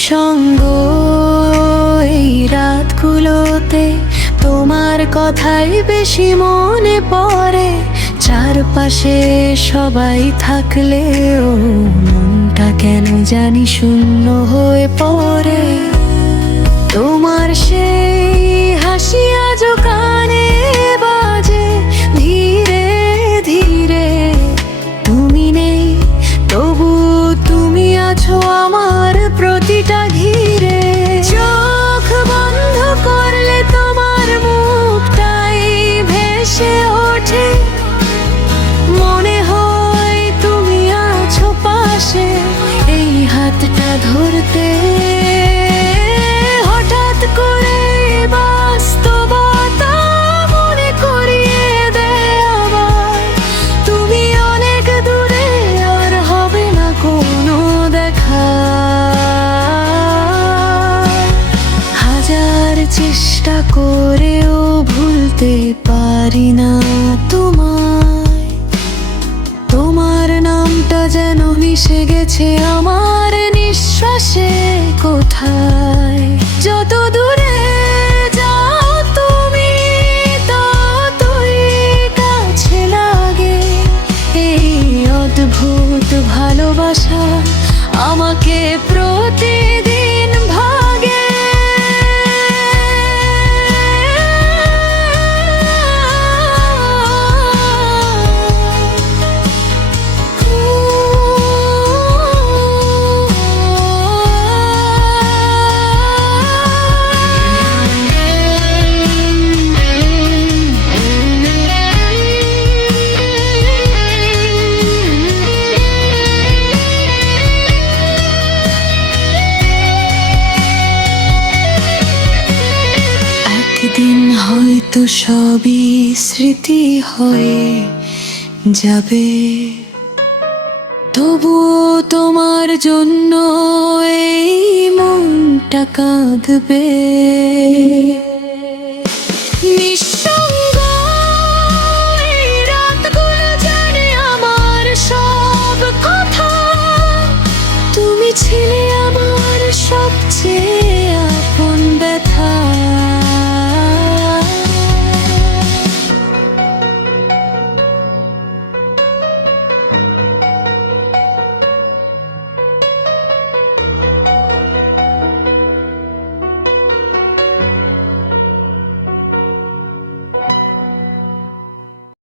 নিঃসঙ্গ এই রাতগুলোতে তোমার কথাই বেশি মনে পড়ে। চারপাশে সবাই থাকলেও মনটা কেন জানি শূন্য হয়ে পড়ে। তোমার সেই হাসি আজও কানে বাজে ধীরে ধীরে। তুমি নেই তবু তুমি আছো আমার প্রতিটা ঘিরে। চোখ বন্ধ করলে তোমার মুখটাই ভেসে ওঠে। মনে হয় তুমি আছো পাশে এই হাতটা ধরতে। হঠাৎ করে বাস্তবতা মনে করিয়ে দেয় আবার, তুমি অনেক দূরে আর হবে না কোনো দেখা। হাজার চেষ্টা করেও ভুলতে পারি না তোমায়। তোমার নামটা যেন মিশে গেছে আমার নিঃশ্বাসে কোথায়। যত দূরে যাও তুমি ততই কাছে লাগে। এই অদ্ভুত ভালোবাসা আমাকে প্রতিদিন ভাগে। একদিন হয়তো সবই স্মৃতি হয়ে যাবে, তবুও তোমার জন্য এই মনটা কাঁদবে।